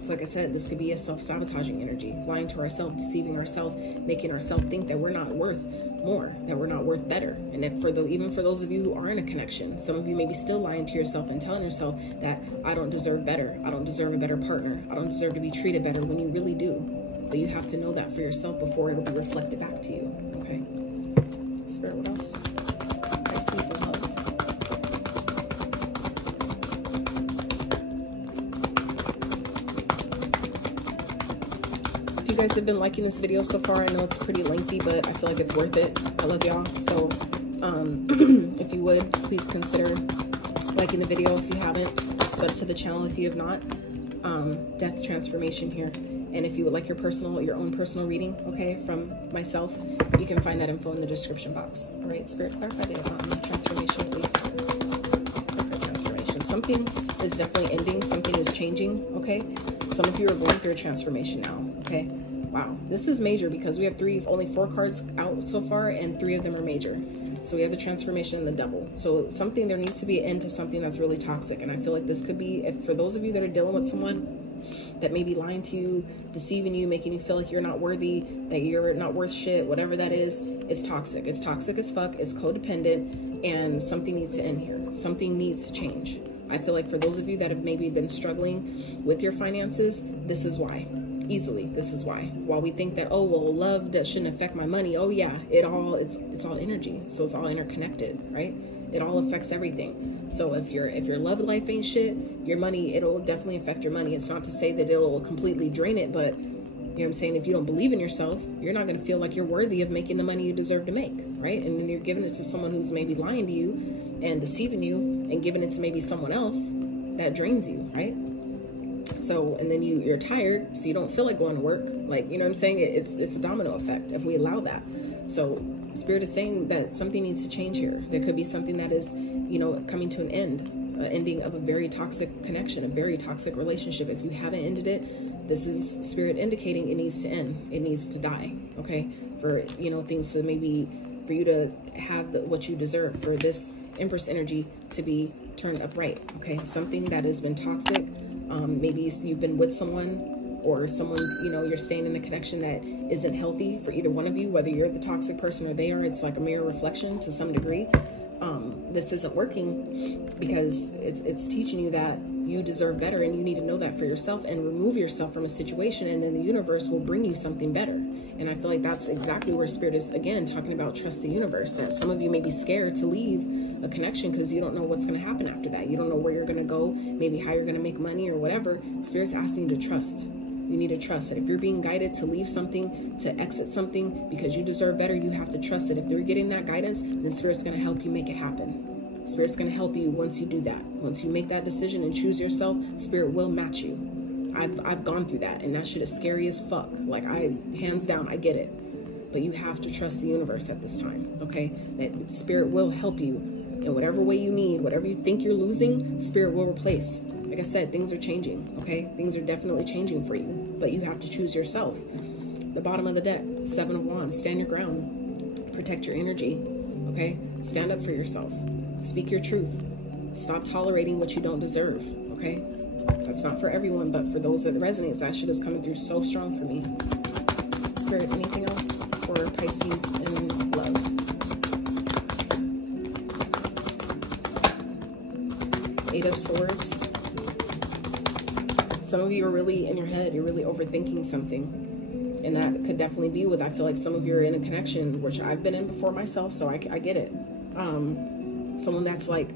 So like I said, this could be a self-sabotaging energy, lying to ourselves, deceiving ourselves, making ourselves think that we're not worth more, that we're not worth better. And if even for those of you who are in a connection, some of you may be still lying to yourself and telling yourself that I don't deserve better, I don't deserve a better partner, I don't deserve to be treated better, when you really do. But you have to know that for yourself before it'll be reflected back to you, okay? Spirit, what else? Pisces and love. If you guys have been liking this video so far, I know it's pretty lengthy, but I feel like it's worth it. I love y'all. So if you would, please consider liking the video if you haven't. Sub to the channel if you have not. Death transformation here. And if you would like your own personal reading, okay, from myself, you can find that info in the description box. All right, Spirit, clarify the transformation, please. Clarify transformation. Something is definitely ending. Something is changing, okay? Some of you are going through a transformation now, okay? Wow, this is major because we have only 4 cards out so far, and 3 of them are major. So we have the transformation and the double. So there needs to be an end to something that's really toxic. And I feel like this could be, for those of you that are dealing with someone that may be lying to you, deceiving you, making you feel like you're not worthy, that you're not worth shit, whatever that is, it's toxic. It's toxic as fuck. It's codependent, and something needs to end here. Something needs to change. I feel like for those of you that have maybe been struggling with your finances, this is why. Easily, this is why. While we think that, oh, well, love, that shouldn't affect my money. Oh yeah, it's all energy. So it's all interconnected, right? It all affects everything. So if your love life ain't shit, your money, it'll definitely affect your money. It's not to say that it'll completely drain it, but you know what I'm saying? If you don't believe in yourself, you're not going to feel like you're worthy of making the money you deserve to make, right? And then you're giving it to someone who's maybe lying to you and deceiving you, and and giving it to maybe someone else, that drains you, right? So, and then you're tired, so you don't feel like going to work. Like, you know what I'm saying? It's a domino effect if we allow that. So Spirit is saying that something needs to change here. There could be something that is, you know, coming to an ending of a very toxic connection, a very toxic relationship. If you haven't ended it, this is Spirit indicating it needs to end. It needs to die, okay? For, you know, things to maybe, for you to have what you deserve, for this Empress energy to be turned upright, okay? Something that has been toxic. Maybe you've been with someone, or someone's, you know, you're staying in a connection that isn't healthy for either one of you, whether you're the toxic person or they are. It's like a mirror reflection to some degree. This isn't working because it's teaching you that you deserve better, and you need to know that for yourself and remove yourself from a situation, and then the universe will bring you something better. And I feel like that's exactly where Spirit is, again, talking about trust the universe, that some of you may be scared to leave a connection because you don't know what's going to happen after that. You don't know where you're going to go, maybe how you're going to make money or whatever. Spirit's asking you to trust. You need to trust that if you're being guided to leave something, to exit something because you deserve better, you have to trust it. If they're getting that guidance, then Spirit's going to help you make it happen. Spirit's going to help you once you do that. Once you make that decision and choose yourself, Spirit will match you. I've gone through that, and that shit is scary as fuck. Like, hands down, I get it. But you have to trust the universe at this time, okay? That Spirit will help you in whatever way you need. Whatever you think you're losing, Spirit will replace. Like I said, things are changing, okay? Things are definitely changing for you, but you have to choose yourself. The bottom of the deck, 7 of Wands, stand your ground. Protect your energy, okay? Stand up for yourself. Speak your truth. Stop tolerating what you don't deserve, okay? That's not for everyone, but for those that resonates, that shit is coming through so strong for me. Spirit, anything else for Pisces in love? Eight of Swords. Some of you are really in your head. You're really overthinking something. And that could definitely be with, I feel like some of you are in a connection, which I've been in before myself, so I get it. Someone that's like,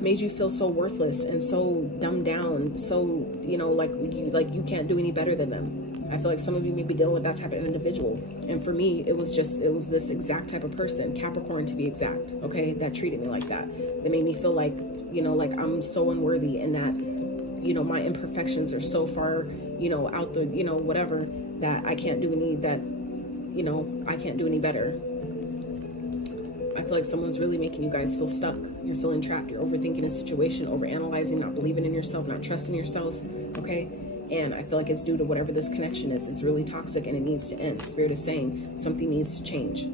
made you feel so worthless and so dumbed down, so, you know, like you can't do any better than them. I feel like some of you may be dealing with that type of individual. And for me, it was this exact type of person, Capricorn to be exact, okay, that treated me like that. That made me feel like, you know, like I'm so unworthy, and that, you know, my imperfections are so far, you know, out the, you know, whatever, that I can't do any, that, you know, I can't do any better. I feel like someone's really making you guys feel stuck. You're feeling trapped. You're overthinking a situation, overanalyzing, not believing in yourself, not trusting yourself, okay? And I feel like it's due to whatever this connection is. It's really toxic and it needs to end. Spirit is saying something needs to change.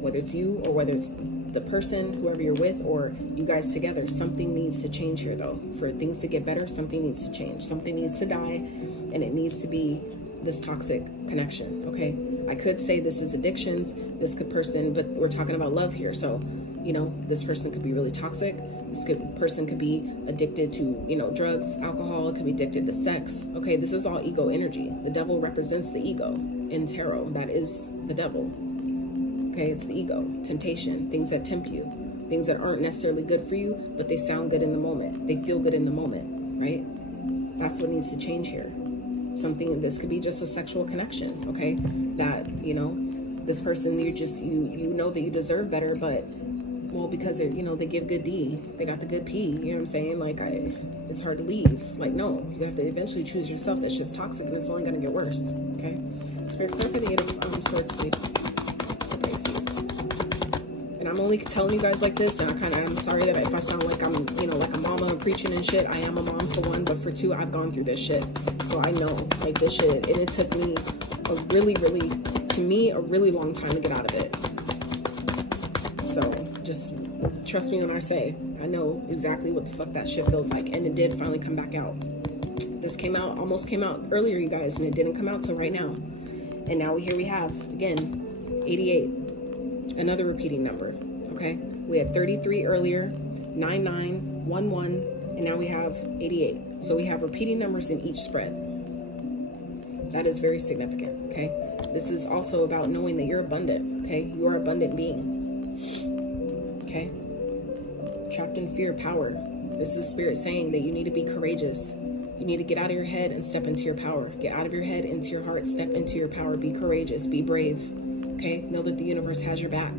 Whether it's you or whether it's the person, whoever you're with, or you guys together, something needs to change here, though. For things to get better, something needs to change. Something needs to die, and it needs to be this toxic connection, okay? I could say this is addictions, this person, but we're talking about love here. So, you know, this person could be really toxic. This person could be addicted to, you know, drugs, alcohol. It could be addicted to sex. Okay, this is all ego energy. The devil represents the ego in tarot. That is the devil. Okay, it's the ego, temptation, things that tempt you, things that aren't necessarily good for you, but they sound good in the moment. They feel good in the moment, right? That's what needs to change here. Something, this could be just a sexual connection, okay? That, you know, this person, you know that you deserve better, but, well, because they're, you know, they give good D, they got the good P, you know what I'm saying? Like, it's hard to leave. Like, no, you have to eventually choose yourself. That shit's toxic and it's only gonna get worse, okay? Spirit, clear for the Eight of Swords, please. And I'm only telling you guys like this, and I'm sorry that if I sound like I'm, you know, like a mama preaching and shit. I am a mom for one, but for two, I've gone through this shit. So I know, like, this shit, and it took me a really long time to get out of it. So just trust me when I say, I know exactly what the fuck that shit feels like, and it did finally come back out. This almost came out earlier, you guys, and it didn't come out till right now. And now here we have, again, 88. Another repeating number, okay? We had 33 earlier, 99, 11, and now we have 88. So we have repeating numbers in each spread. That is very significant, okay? This is also about knowing that you're abundant, okay? You are an abundant being, okay? Trapped in fear, power. This is Spirit saying that you need to be courageous. You need to get out of your head and step into your power. Get out of your head into your heart, step into your power. Be courageous, be brave. Okay, know that the universe has your back.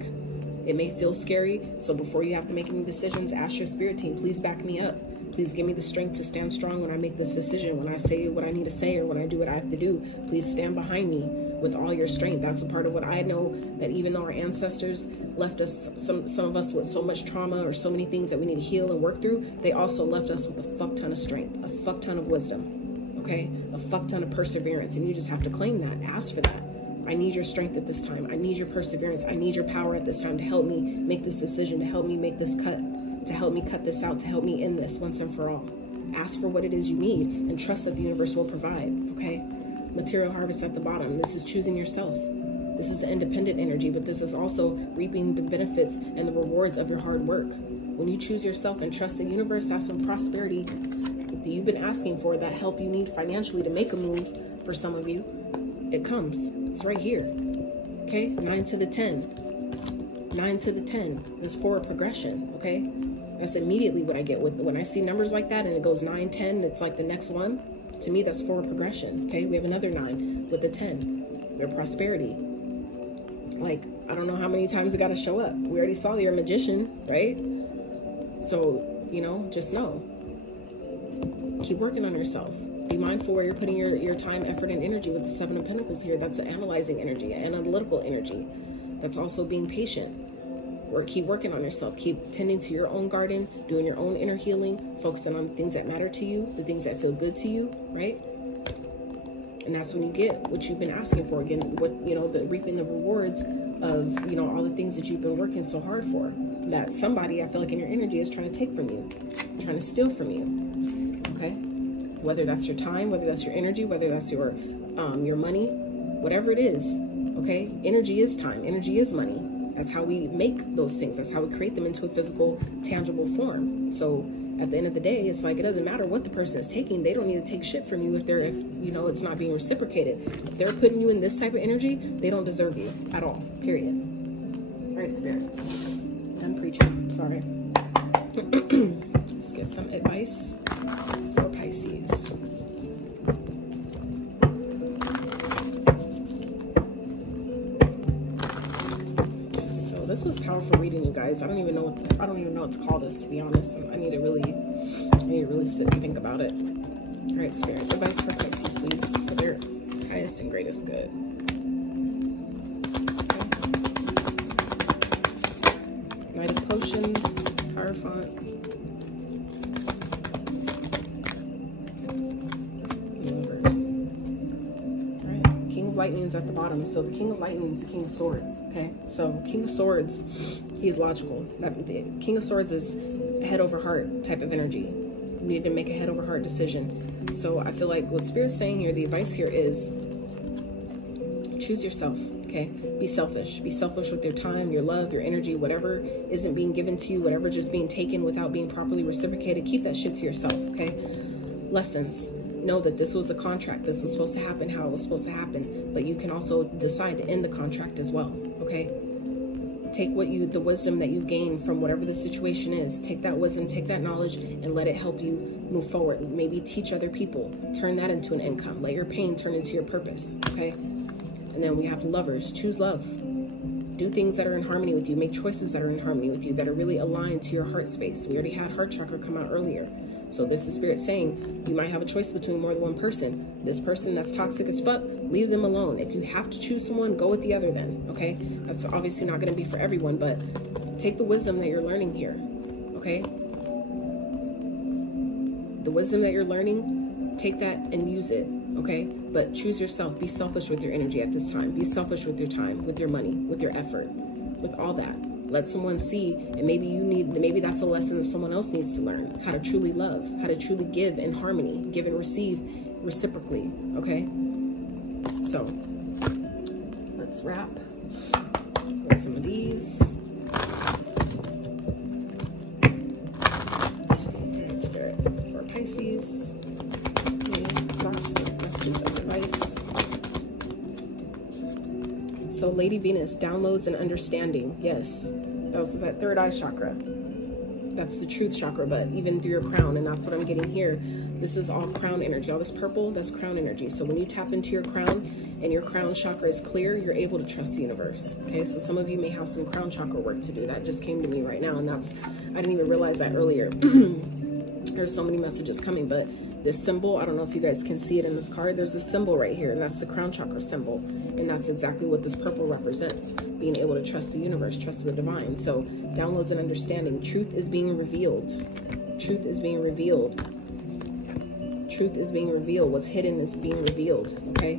It may feel scary. So before you have to make any decisions, ask your spirit team, please back me up. Please give me the strength to stand strong when I make this decision, when I say what I need to say, or when I do what I have to do. Please stand behind me with all your strength. That's a part of what I know, that even though our ancestors left us, some of us with so much trauma or so many things that we need to heal and work through, they also left us with a fuck ton of strength, a fuck ton of wisdom, okay? A fuck ton of perseverance, and you just have to claim that. Ask for that. I need your strength at this time. I need your perseverance. I need your power at this time to help me make this decision, to help me make this cut, to help me cut this out, to help me end this once and for all. Ask for what it is you need and trust that the universe will provide, okay? Material harvest at the bottom. This is choosing yourself. This is the independent energy, but this is also reaping the benefits and the rewards of your hard work. When you choose yourself and trust the universe, that's when prosperity that you've been asking for, that help you need financially to make a move for some of you, it comes. It's right here, okay? 9 to the 10. 9 to the 10. This forward progression, okay? That's immediately what I get with when I see numbers like that and it goes 9, 10, it's like the next one. To me, that's forward progression, okay? We have another 9 with the 10. We have prosperity. Like, I don't know how many times it got to show up. We already saw you're a magician, right? So, you know, just know. Keep working on yourself. Be mindful where you're putting your time, effort, and energy with the 7 of Pentacles here. That's an analyzing energy, an analytical energy. That's also being patient. Or keep working on yourself. Keep tending to your own garden, doing your own inner healing, focusing on the things that matter to you, the things that feel good to you, right? And that's when you get what you've been asking for. Again, reaping the rewards of, you know, all the things that you've been working so hard for. That somebody, I feel like in your energy, is trying to take from you, trying to steal from you, okay? Whether that's your time, whether that's your energy, whether that's your money, whatever it is, okay? Energy is time. Energy is money. That's how we make those things. That's how we create them into a physical, tangible form. So at the end of the day, it's like, it doesn't matter what the person is taking. They don't need to take shit from you if you know, it's not being reciprocated. If they're putting you in this type of energy, they don't deserve you at all, period. All right, Spirit. Done preaching, sorry. Let's get some advice for Pisces. This was powerful reading, you guys. I don't even know what to call this, to be honest. I need to really sit and think about it. All right, Spirit, advice for Pisces, please, for their highest and greatest good. Okay. Knight of Potions, Hierophant. Lightning's at the bottom. So the King of Lightning is the King of Swords, okay? So King of Swords, he's logical. The King of Swords is head over heart type of energy. You need to make a head over heart decision. So I feel like what Spirit's saying here, the advice here is choose yourself, okay? Be selfish. Be selfish with your time, your love, your energy, whatever isn't being given to you, whatever just being taken without being properly reciprocated, keep that shit to yourself, okay? Lessons. Know that this was a contract. This was supposed to happen how it was supposed to happen. But you can also decide to end the contract as well, okay? Take the wisdom that you've gained from whatever the situation is. Take that wisdom, take that knowledge, and let it help you move forward. Maybe teach other people. Turn that into an income. Let your pain turn into your purpose, okay? And then we have lovers. Choose love. Do things that are in harmony with you. Make choices that are in harmony with you, that are really aligned to your heart space. We already had heart chakra come out earlier. So this is Spirit saying you might have a choice between more than one person. This person that's toxic as fuck, leave them alone. If you have to choose someone, go with the other then, okay? That's obviously not going to be for everyone, but take the wisdom that you're learning here, okay? The wisdom that you're learning, take that and use it, okay? But choose yourself. Be selfish with your energy at this time. Be selfish with your time, with your money, with your effort, with all that. Let someone see, and maybe that's a lesson that someone else needs to learn, how to truly love, how to truly give in harmony, give and receive reciprocally, okay? So, let's wrap with some of these. And Spirit for Pisces. Messages of advice. So Lady Venus, downloads and understanding. Yes, that was that third eye chakra. That's the truth chakra, but even through your crown, and that's what I'm getting here. This is all crown energy. All this purple, that's crown energy. So when you tap into your crown and your crown chakra is clear, you're able to trust the universe. Okay, so some of you may have some crown chakra work to do. That just came to me right now, and that's, I didn't even realize that earlier. There's so many messages coming, but this symbol, I don't know if you guys can see it in this card. There's a symbol right here, and that's the crown chakra symbol. And that's exactly what this purple represents. Being able to trust the universe, trust the divine. So downloads and understanding. Truth is being revealed. Truth is being revealed. Truth is being revealed. What's hidden is being revealed, okay?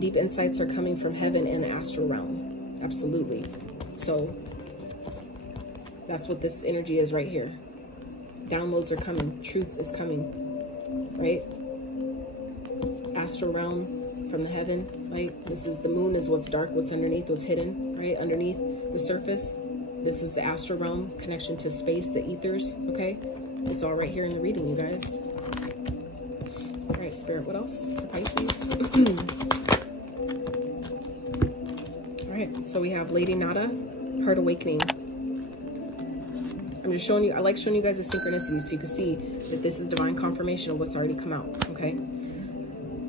Deep insights are coming from heaven and the astral realm. Absolutely. So that's what this energy is right here. Downloads are coming. Truth is coming, right? Astral realm from the heaven, right? This is the moon is what's dark, what's underneath, what's hidden, right? Underneath the surface. This is the astral realm, connection to space, the ethers, okay? It's all right here in the reading, you guys. All right, Spirit, what else? Pisces. All right, so we have Lady Nada, Heart Awakening. I'm just showing you, I like showing you guys the synchronicities so you can see that this is divine confirmation of what's already come out, okay?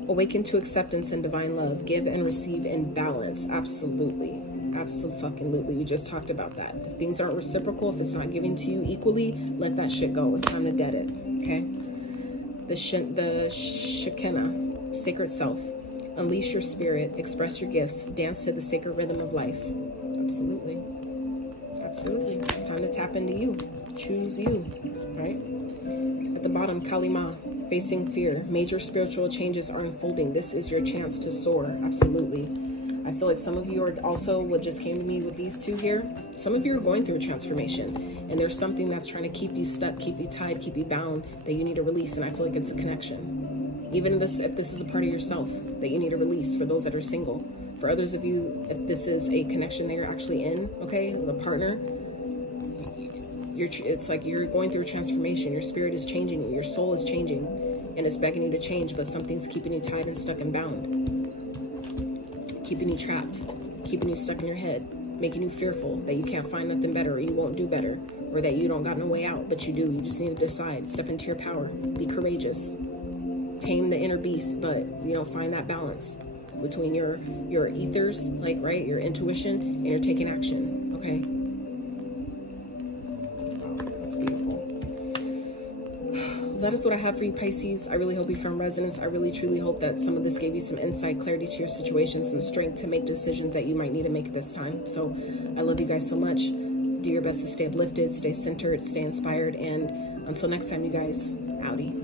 Awaken to acceptance and divine love. Give and receive in balance. Absolutely. Absolutely. We just talked about that. If things aren't reciprocal, if it's not given to you equally, let that shit go. It's time to dead it, okay? The Shekinah, sacred self. Unleash your spirit. Express your gifts. Dance to the sacred rhythm of life. Absolutely. Absolutely. It's time to tap into you. Choose you, right? At the bottom, Kalima, facing fear. Major spiritual changes are unfolding. This is your chance to soar. Absolutely. I feel like some of you are also, what just came to me with these two here, some of you are going through a transformation, and there's something that's trying to keep you stuck, keep you tied, keep you bound, that you need to release, and I feel like it's a connection. Even if this is a part of yourself that you need to release, for those that are single. For others of you, if this is a connection that you're actually in, okay, with a partner, it's like you're going through a transformation. Your spirit is changing you. Your soul is changing, and it's begging you to change, but something's keeping you tied and stuck and bound. Keeping you trapped, keeping you stuck in your head, making you fearful that you can't find nothing better, or you won't do better, or that you don't got no way out, but you do. You just need to decide. Step into your power. Be courageous. Tame the inner beast, but, you know, find that balance between your ethers, like, right, your intuition, and you're taking action, okay? That is what I have for you, Pisces. I really hope you found resonance. I really, truly hope that some of this gave you some insight, clarity to your situation, some strength to make decisions that you might need to make at this time. So I love you guys so much. Do your best to stay uplifted, stay centered, stay inspired. And until next time, you guys, outie.